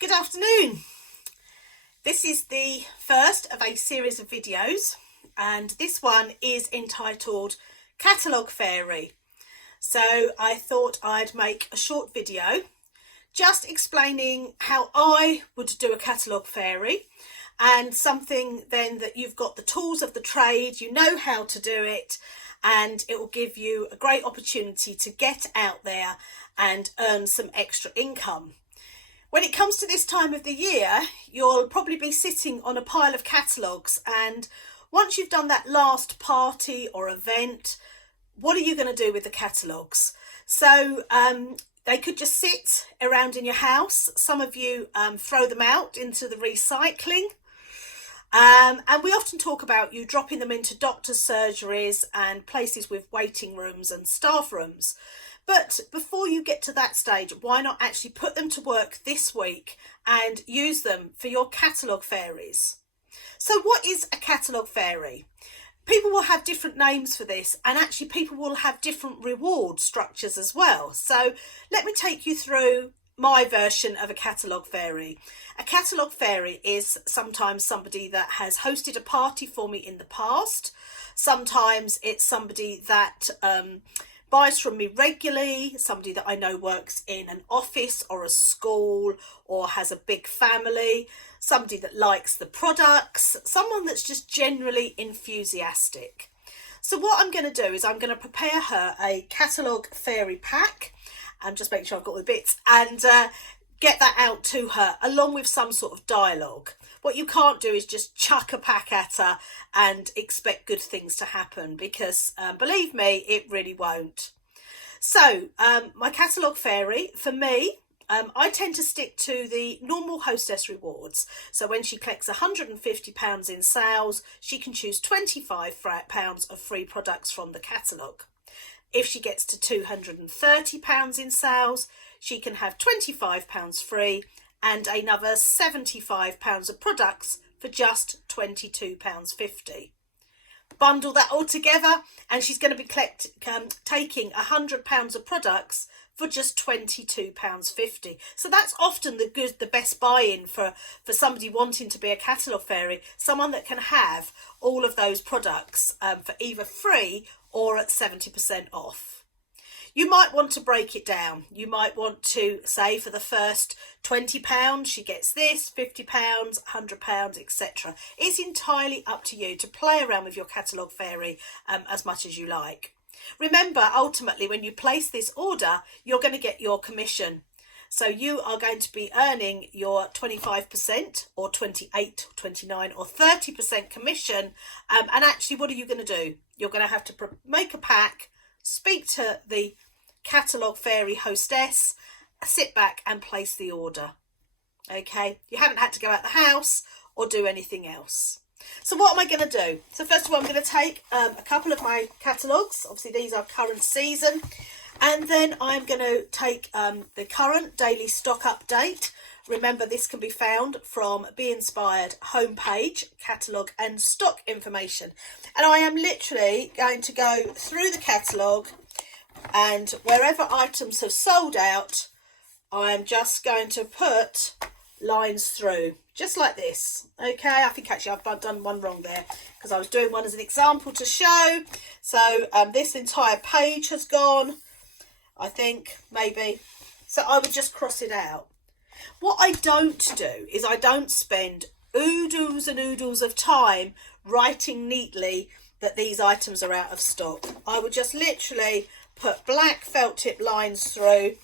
Good afternoon. This is the first of a series of videos, and this one is entitled Catalogue Fairy. So I thought I'd make a short video just explaining how I would do a catalogue fairy, and something then that you've got the tools of the trade, you know how to do it, and it will give you a great opportunity to get out there and earn some extra income. When it comes to this time of the year, you'll probably be sitting on a pile of catalogues, and once you've done that last party or event, what are you going to do with the catalogues? So they could just sit around in your house. Some of you throw them out into the recycling. And we often talk about you dropping them into doctors' surgeries and places with waiting rooms and staff rooms. But before you get to that stage, why not actually put them to work this week and use them for your catalogue fairies? So what is a catalogue fairy? People will have different names for this, and actually people will have different reward structures as well. So let me take you through my version of a catalogue fairy. A catalogue fairy is sometimes somebody that has hosted a party for me in the past. Sometimes it's somebody that buys from me regularly, somebody that I know works in an office or a school or has a big family, somebody that likes the products, someone that's just generally enthusiastic. So what I'm going to do is I'm going to prepare her a catalogue fairy pack, and just make sure I've got all the bits, and get that out to her along with some sort of dialogue. What you can't do is just chuck a pack at her and expect good things to happen, because believe me, it really won't. So my catalogue fairy, for me, I tend to stick to the normal hostess rewards. So when she collects £150 in sales, she can choose £25 of free products from the catalogue. If she gets to £230 in sales, she can have £25 free and another £75 of products for just £22.50. Bundle that all together and she's going to be taking £100 of products for just £22.50. So that's often the best buy-in for somebody wanting to be a catalogue fairy, someone that can have all of those products for either free or at 70% off. You might want to break it down. You might want to say for the first £20 she gets this, £50, £100, etc. It's entirely up to you to play around with your catalogue fairy as much as you like. Remember, ultimately, when you place this order, you're going to get your commission. So you are going to be earning your 25% or 28, 29 or 30% commission. And actually, what are you going to do? You're going to have to make a pack, speak to the catalogue fairy hostess, sit back and place the order. Okay, you haven't had to go out the house or do anything else. So what am I going to do? So first of all, I'm going to take a couple of my catalogues. Obviously these are current season, and then I'm going to take the current daily stock update. Remember, this can be found from Be Inspired homepage, catalogue and stock information. And I am literally going to go through the catalogue, and wherever items have sold out, I'm just going to put lines through, just like this. Okay, I think actually I've done one wrong there because I was doing one as an example to show. So this entire page has gone, I think, maybe. So I would just cross it out. What I don't do is I don't spend oodles and oodles of time writing neatly that these items are out of stock. I would just literally put black felt tip lines through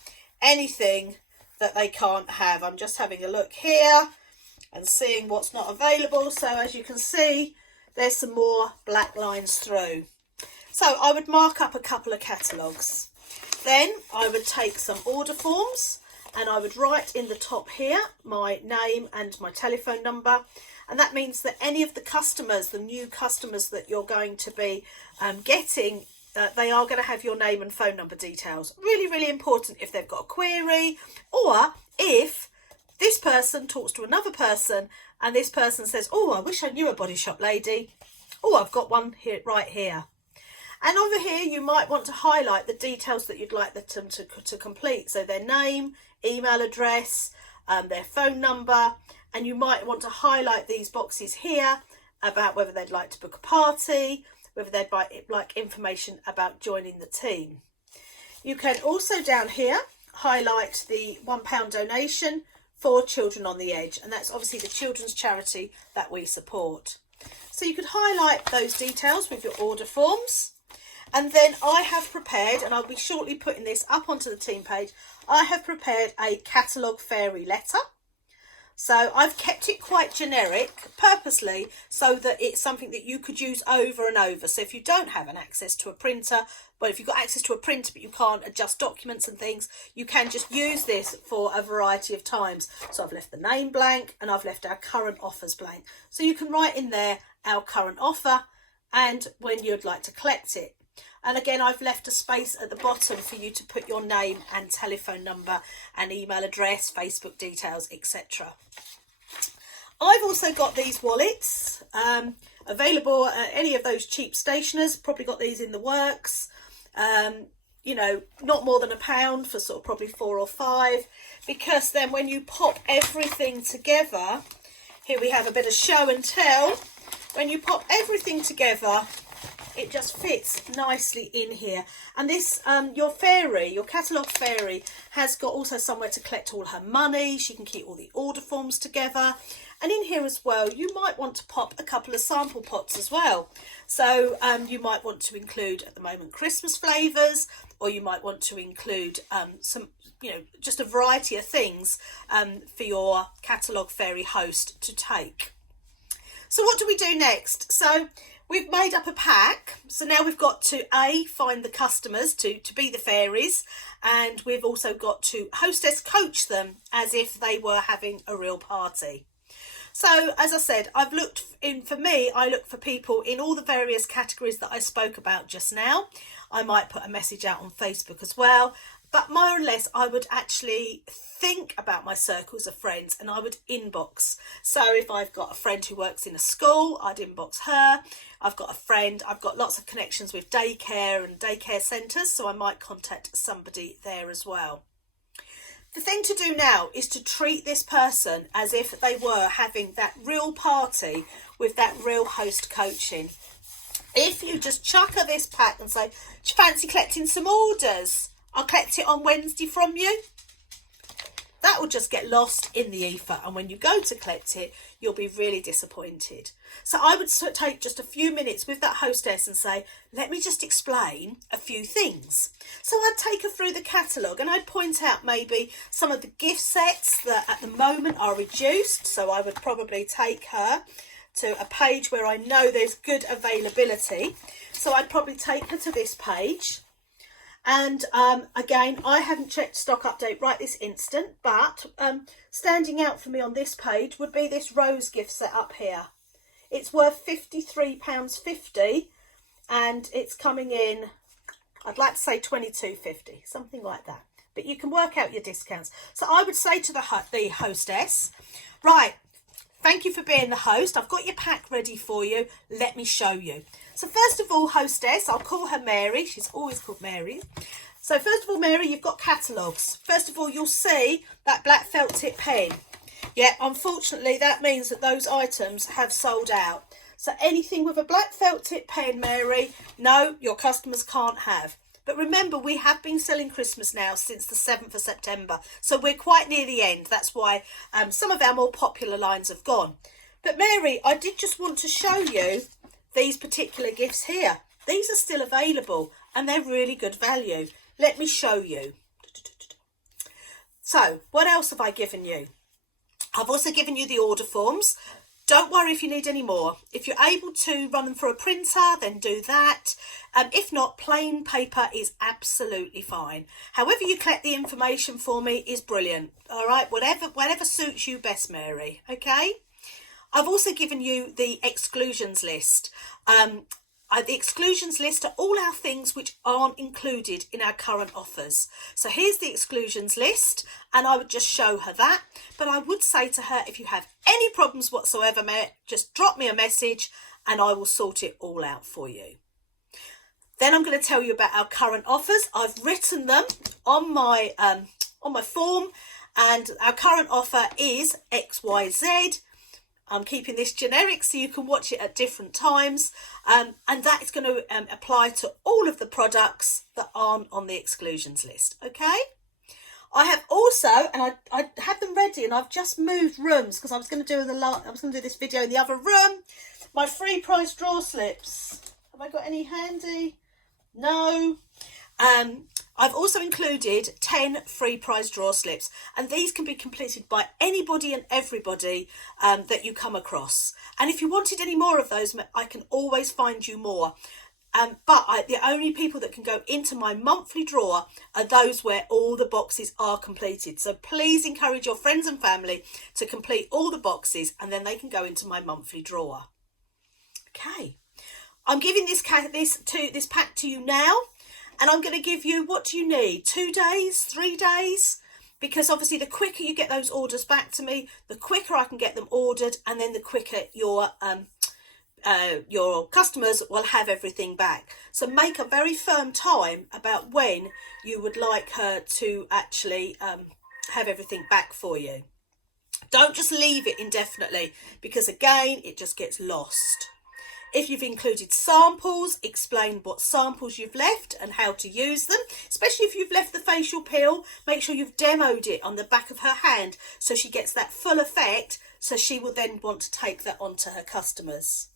anything that they can't have. I'm just having a look here and seeing what's not available. So as you can see, there's some more black lines through. So I would mark up a couple of catalogues. Then I would take some order forms and I would write in the top here my name and my telephone number. And that means that any of the customers, the new customers that you're going to be getting, they are going to have your name and phone number details. Really, really important if they've got a query, or if this person talks to another person and this person says, oh, I wish I knew a Body Shop lady. Oh, I've got one here, right here. And over here, you might want to highlight the details that you'd like them to complete. So their name, email address, their phone number, and you might want to highlight these boxes here about whether they'd like to book a party, whether they'd like information about joining the team. You can also down here highlight the £1 donation for Children on the Edge, and that's obviously the children's charity that we support. So you could highlight those details with your order forms. And then I have prepared, and I'll be shortly putting this up onto the team page, I have prepared a Catalogue Fairy letter. So I've kept it quite generic purposely so that it's something that you could use over and over. So if you don't have an access to a printer, well, if you've got access to a printer but you can't adjust documents and things, you can just use this for a variety of times. So I've left the name blank and I've left our current offers blank. So you can write in there our current offer and when you'd like to collect it. And again, I've left a space at the bottom for you to put your name and telephone number and email address, Facebook details, etc. I've also got these wallets available at any of those cheap stationers. Probably got these in the works. You know, not more than £1 for sort of probably 4 or 5, because then when you pop everything together, here we have a bit of show and tell. When you pop everything together, it just fits nicely in here. And this, your Catalogue Fairy has got also somewhere to collect all her money. She can keep all the order forms together. And in here as well, you might want to pop a couple of sample pots as well. So you might want to include, at the moment, Christmas flavours, or you might want to include some, you know, just a variety of things for your Catalogue Fairy host to take. So what do we do next? So we've made up a pack. So now we've got to find the customers to be the fairies, and we've also got to hostess coach them as if they were having a real party. So as I said, I look for people in all the various categories that I spoke about just now. I might put a message out on Facebook as well, but more or less I would actually think about my circles of friends and I would inbox. So if I've got a friend who works in a school, I'd inbox her. I've got lots of connections with daycare and daycare centres, so I might contact somebody there as well. The thing to do now is to treat this person as if they were having that real party with that real host coaching. If you just chuck her this pack and say, do you fancy collecting some orders? I'll collect it on Wednesday from you. That will just get lost in the ether, and when you go to collect it, you'll be really disappointed. So I would take just a few minutes with that hostess and say, let me just explain a few things. So I'd take her through the catalogue and I'd point out maybe some of the gift sets that at the moment are reduced. So I would probably take her to a page where I know there's good availability. So I'd probably take her to this page. And again, I haven't checked stock update right this instant, but standing out for me on this page would be this rose gift set up here. It's worth £53.50 and it's coming in, I'd like to say £22.50, something like that. But you can work out your discounts. So I would say to the hostess, right, thank you for being the host. I've got your pack ready for you. Let me show you. So first of all, hostess, I'll call her Mary. She's always called Mary. So first of all, Mary, you've got catalogues. First of all, you'll see that black felt tip pen. Yeah, unfortunately, that means that those items have sold out. So anything with a black felt tip pen, Mary, no, your customers can't have. But remember, we have been selling Christmas now since the 7th of September. So we're quite near the end. That's why some of our more popular lines have gone. But Mary, I did just want to show you these particular gifts here. These are still available and they're really good value. Let me show you. So what else have I given you? I've also given you the order forms. Don't worry if you need any more. If you're able to run them through a printer, then do that. If not, plain paper is absolutely fine. However you collect the information for me is brilliant. All right, whatever suits you best, Mary. Okay. I've also given you the exclusions list. The exclusions list are all our things which aren't included in our current offers. So here's the exclusions list, and I would just show her that. But I would say to her, if you have any problems whatsoever, just drop me a message and I will sort it all out for you. Then I'm going to tell you about our current offers. I've written them on my form, and our current offer is XYZ. I'm keeping this generic so you can watch it at different times, and that is going to apply to all of the products that aren't on the exclusions list. Okay, I have also, and I had them ready, and I've just moved rooms because I was going to do this video in the other room. My free price draw slips. Have I got any handy? No. I've also included 10 free prize draw slips, and these can be completed by anybody and everybody that you come across. And if you wanted any more of those, I can always find you more. But the only people that can go into my monthly draw are those where all the boxes are completed. So please encourage your friends and family to complete all the boxes, and then they can go into my monthly draw. Okay, I'm giving this pack to you now. And I'm going to give you, what do you need? 2 days, 3 days? Because obviously the quicker you get those orders back to me, the quicker I can get them ordered, and then the quicker your customers will have everything back. So make a very firm time about when you would like her to actually have everything back for you. Don't just leave it indefinitely, because again, it just gets lost. If you've included samples, explain what samples you've left and how to use them. Especially if you've left the facial peel, make sure you've demoed it on the back of her hand so she gets that full effect, so she will then want to take that on to her customers.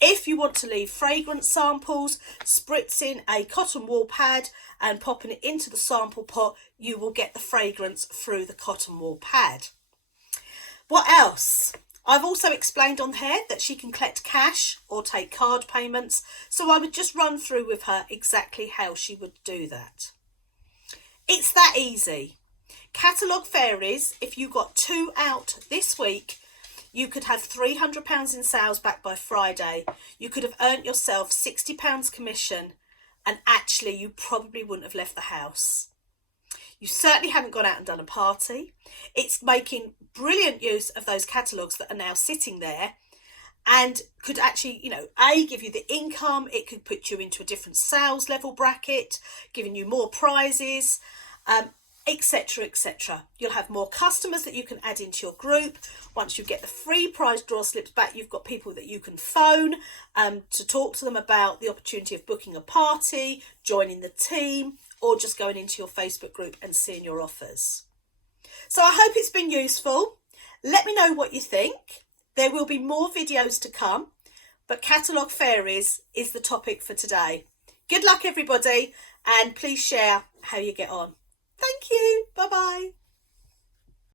If you want to leave fragrance samples, spritzing a cotton wool pad and popping it into the sample pot, you will get the fragrance through the cotton wool pad. What else? I've also explained on here that she can collect cash or take card payments, so I would just run through with her exactly how she would do that. It's that easy. Catalogue Fairies, if you got 2 out this week, you could have £300 in sales back by Friday. You could have earned yourself £60 commission, and actually you probably wouldn't have left the house. You certainly haven't gone out and done a party. It's making brilliant use of those catalogues that are now sitting there, and could actually, give you the income. It could put you into a different sales level bracket, giving you more prizes, etc, etc. You'll have more customers that you can add into your group. Once you get the free prize draw slips back, you've got people that you can phone to talk to them about the opportunity of booking a party, joining the team, or just going into your Facebook group and seeing your offers. So I hope it's been useful. Let me know what you think. There will be more videos to come, but Catalogue Fairies is the topic for today. Good luck, everybody, and please share how you get on. Thank you. Bye-bye.